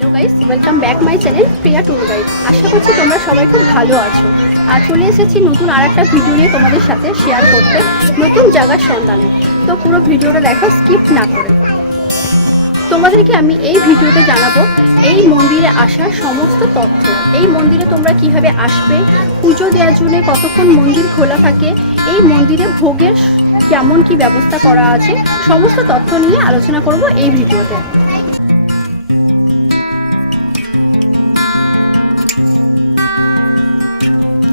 Welcome back my channel Priya tour guide আশা করছি তোমরা সবাই খুব ভালো আছো। আর চলে এসেছি নতুন আর একটা ভিডিও নিয়ে তোমাদের সাথে শেয়ার করতে, নতুন জায়গার সন্ধানে। তো পুরো ভিডিওটা দেখো স্কিপ না করে। তোমাদেরকে আমি এই ভিডিওতে জানাব, এই মন্দিরে আসার সমস্ত তথ্য। এই মন্দিরে তোমরা কীভাবে আসবে, পুজো দেওয়ার জন্য কতক্ষণ মন্দির খোলা থাকে, এই মন্দিরে ভোগের কেমন কি ব্যবস্থা করা আছে, সমস্ত তথ্য নিয়ে আলোচনা করব এই ভিডিওতে।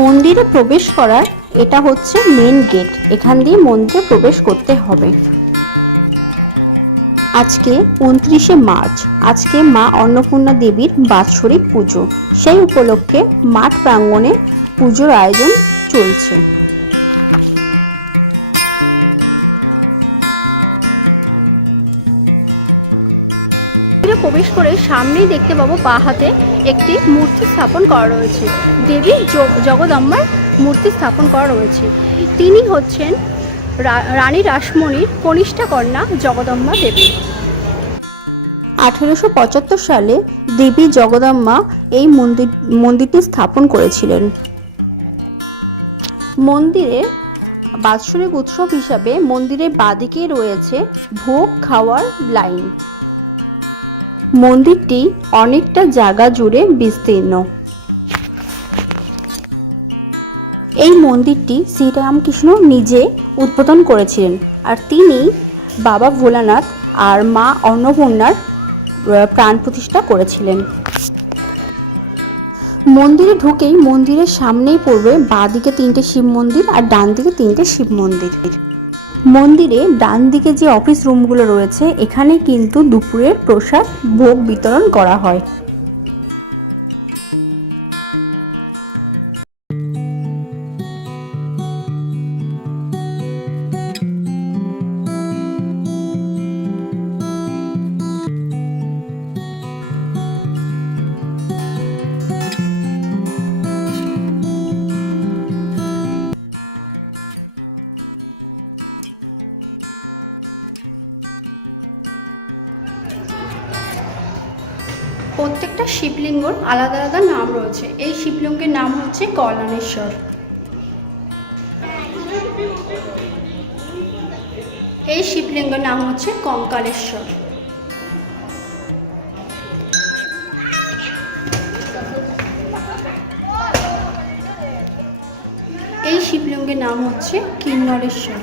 মন্দিরে প্রবেশ করার এটা হচ্ছে মেন গেট এখান দিয়ে মন্দিরে প্রবেশ করতে হবে। আজকে উনত্রিশে মার্চ। আজকে মা অন্নপূর্ণা দেবীর বাৎসরিক পুজো। সেই উপলক্ষে মাঠ প্রাঙ্গণে পুজোর আয়োজন চলছে। মন্দিরে প্রবেশ করে সামনেই দেখতে পাবো বাঁ হাতে একটি মূর্তি স্থাপন করা রয়েছে। দেবী জগদম্বার মূর্তি স্থাপন করা রয়েছে। তিনি হচ্ছেন রানী রাসমণির কনিষ্ঠা কন্যা জগদম্বা দেবী। আঠেরোশো পঁচাত্তর সালে দেবী জগদম্মা এই মন্দির মন্দিরটি স্থাপন করেছিলেন। মন্দিরে বাৎসরিক উৎসব হিসাবে মন্দিরের বাদিকে রয়েছে ভোগ খাওয়ার লাইন। মন্দিরটি অনেকটা জায়গা জুড়ে বিস্তীর্ণ। এই মন্দিরটি শ্রীরামকৃষ্ণ নিজে উদ্বোধন করেছিলেন আর তিনি বাবা ভোলানাথ আর মা অন্নপূর্ণার প্রাণ প্রতিষ্ঠা করেছিলেন। মন্দিরে ঢুকেই মন্দিরের সামনেই পড়বে বাঁ দিকে তিনটে শিব মন্দির আর ডান দিকে তিনটে শিব মন্দির। মন্দিরে ডান দিকে যে অফিস রুমগুলো রয়েছে, এখানে কিন্তু দুপুরের প্রসাদ ভোগ বিতরণ করা হয়। প্রত্যেকটা শিবলিঙ্গর আলাদা আলাদা নাম রয়েছে। এই শিবলিঙ্গের নাম হচ্ছে কল্যাণেশ্বর। এই শিবলিঙ্গের নাম হচ্ছে কঙ্কালেশ্বর। এই শিবলিঙ্গের নাম হচ্ছে কিন্নরেশ্বর।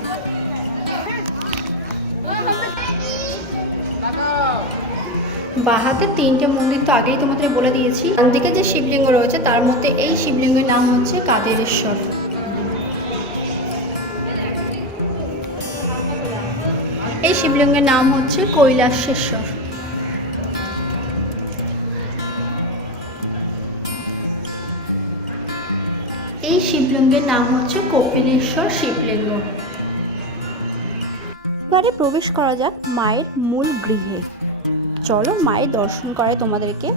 বাহাতে তিনটে মন্দির তো আগেই তোমাদের বলে দিয়েছি। ডান দিকে যে শিবলিঙ্গ রয়েছে, তার মধ্যে এই শিবলিঙ্গের নাম হচ্ছে কাদেরেশ্বর। এই শিবলিঙ্গের নাম হচ্ছে কৈলাসেশ্বর। এই শিবলিঙ্গের নাম হচ্ছে কপিলেশ্বর শিবলিঙ্গ। এবারে প্রবেশ করা যাক মায়ের মূল গৃহে। চলো মায়ের দর্শন করে তোমাদেরকে।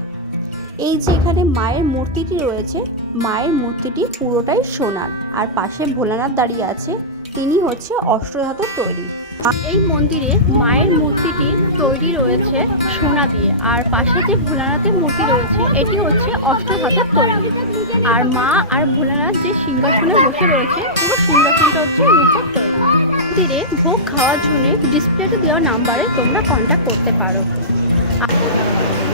এই যে এখানে মায়ের মূর্তিটি রয়েছে, মায়ের মূর্তিটি পুরোটাই সোনার। আর পাশে ভোলানাথ দাঁড়িয়ে আছে, তিনি হচ্ছে অষ্টধাতুর তৈরি। এই মন্দিরে মায়ের মূর্তিটি তৈরি রয়েছে সোনা দিয়ে, আর পাশে যে ভোলানাথের মূর্তি রয়েছে, এটি হচ্ছে অষ্টধাতুর তৈরি। আর মা আর ভোলানাথ যে সিংহাসনে বসে রয়েছে, পুরো সিংহাসনটা হচ্ছে রূপোর তৈরি। মন্দিরে ভোগ খাওয়ার জন্য ডিসপ্লেতে দেওয়া নাম্বারে তোমরা কন্ট্যাক্ট করতে পারো।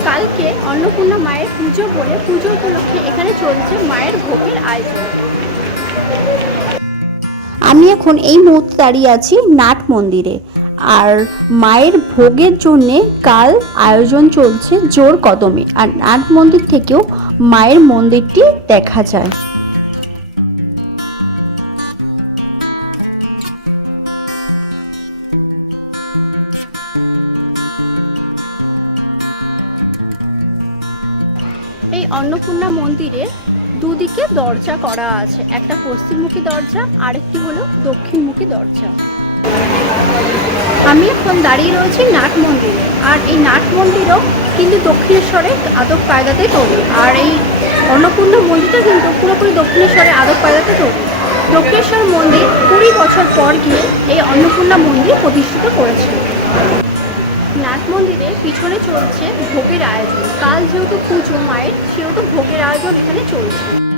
কালকে অন্নপূর্ণা মায়ের পুজো বলে পুজো উপলক্ষে এখানে চলছে মায়ের ভোগের আয়োজন। আমি এখন এই মুহূর্তে দাঁড়িয়ে আছি নাট মন্দিরে। আর মায়ের ভোগের জন্যে কাল আয়োজন চলছে জোর কদমে। আর নাট মন্দির থেকেও মায়ের মন্দিরটি দেখা যায়। অন্নপূর্ণা মন্দিরে দুদিকে দরজা করা আছে। একটা পশ্চিমমুখী দরজা, আরেকটি হলো দক্ষিণমুখী দরজা। আমি এখন দাঁড়িয়ে রয়েছি নাট মন্দিরে। আর এই নাট মন্দিরও কিন্তু দক্ষিণেশ্বরে আদব কায়দাতে তৈরি। আর এই অন্নপূর্ণা মন্দিরটা কিন্তু পুরোপুরি দক্ষিণেশ্বরে আদব কায়দাতে তৈরি। দক্ষিণেশ্বর মন্দির কুড়ি বছর পর গিয়ে এই অন্নপূর্ণা মন্দির প্রতিষ্ঠিত করেছে। নাট মন্দিরে পিছনে চলছে ভোগের আয়োজন। কাল যেহেতু পুজো, মায়ের, সেহেতু ভোগের আয়োজন এখানে চলছে।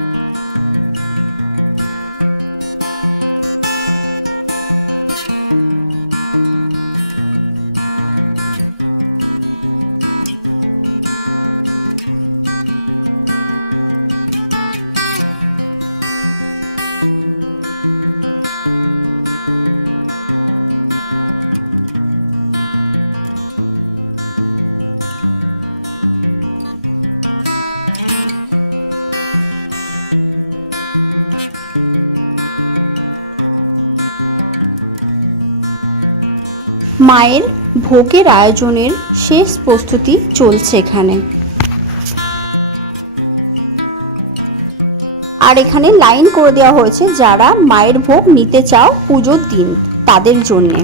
মায়ের ভোগের আয়োজনের শেষ প্রস্তুতি চলছে এখানে। আর এখানে লাইন করে দেওয়া হয়েছে, যারা মায়ের ভোগ নিতে চাও পুজোর দিন, তাদের জন্যে।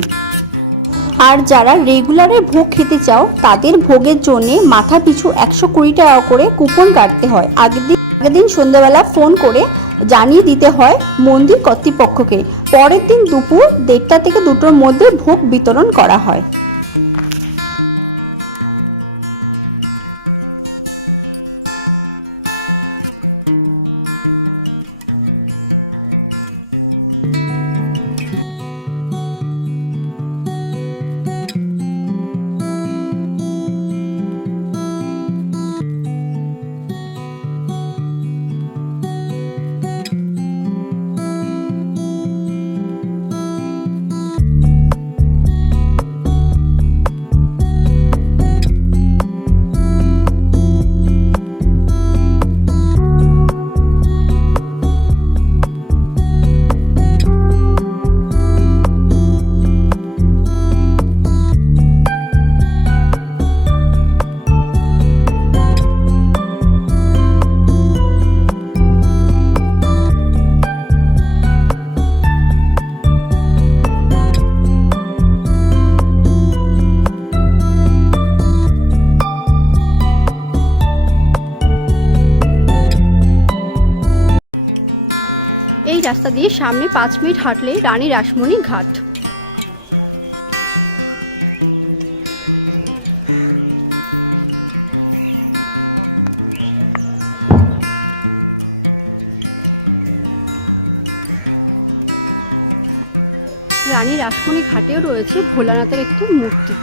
আর যারা রেগুলারে ভোগ খেতে চাও, তাদের ভোগের জন্যে মাথা পিছু একশো কুড়ি টাকা করে কুপন কাটতে হয়। আগের দিন আগের দিন সন্ধ্যাবেলা ফোন করে জানিয়ে দিতে হয় মন্দির কর্তৃপক্ষকে। পরের দিন দুপুর দেড়টা থেকে দুটোর মধ্যে ভোগ বিতরণ করা হয়। রাস্তা দিয়ে সামনে পাঁচ মিনিট হাঁটলে রানী রাসমণি ঘাট। রানী রাসমণি ঘাটেও রয়েছে ভোলানাথের একটি মূর্তি।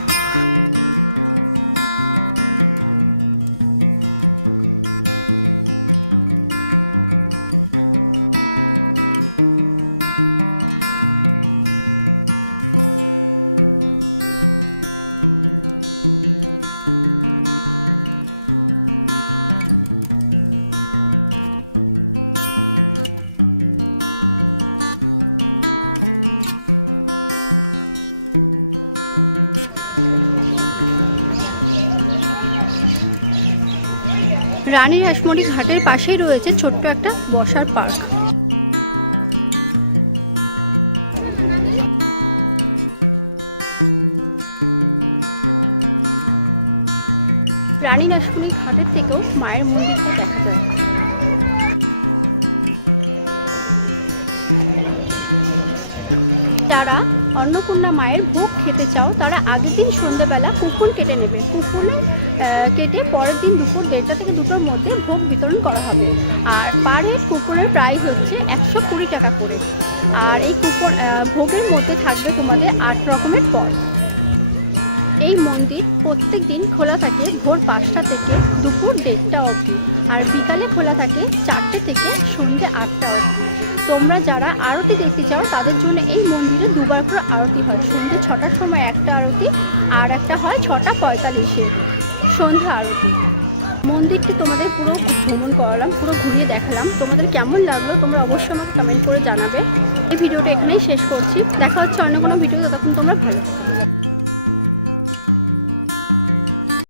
রানী রাসমণি ঘাটের পাশেই রয়েছে ছোট্ট একটা বসার পার্ক। রানী রাসমণি ঘাটের থেকেও মায়ের মন্দিরটা দেখা যায়। যারা অন্নপূর্ণা মায়ের ভোগ খেতে চাও তারা আগের দিন সন্ধ্যেবেলা কুপন কেটে নেবে। আহ, কেটে পরের দিন দুপুর দেড়টা থেকে দুটোর মধ্যে ভোগ বিতরণ করা হবে। আর পার হেড কুপনের প্রাইস হচ্ছে একশো কুড়ি টাকা করে। আর এই কুপন ভোগের মধ্যে থাকবে তোমাদের আট রকমের পদ এই মন্দির প্রত্যেক দিন খোলা থাকে ভোর পাঁচটা থেকে দুপুর দেড়টা অবধি আর বিকালে খোলা থাকে চারটে থেকে সন্ধ্যে আটটা অবধি। তোমরা যারা আরতি দেখতে চাও, তাদের জন্য এই মন্দিরে দুবার করে আরতি হয়। সন্ধ্যে ছটার সময় একটা আরতি আর একটা হয় ছটা পঁয়তাল্লিশে। সন্ধ্যা আরতি। মন্দিরটি তোমাদের পুরো ভ্রমণ করালাম, পুরো ঘুরিয়ে দেখালাম। তোমাদের কেমন লাগল তোমরা অবশ্যই আমাকে কমেন্ট করে জানাবে। এই ভিডিওটা এখানেই শেষ করছি। দেখা হচ্ছে অন্য কোনো ভিডিও ততক্ষণ তোমরা ভালো থেকো।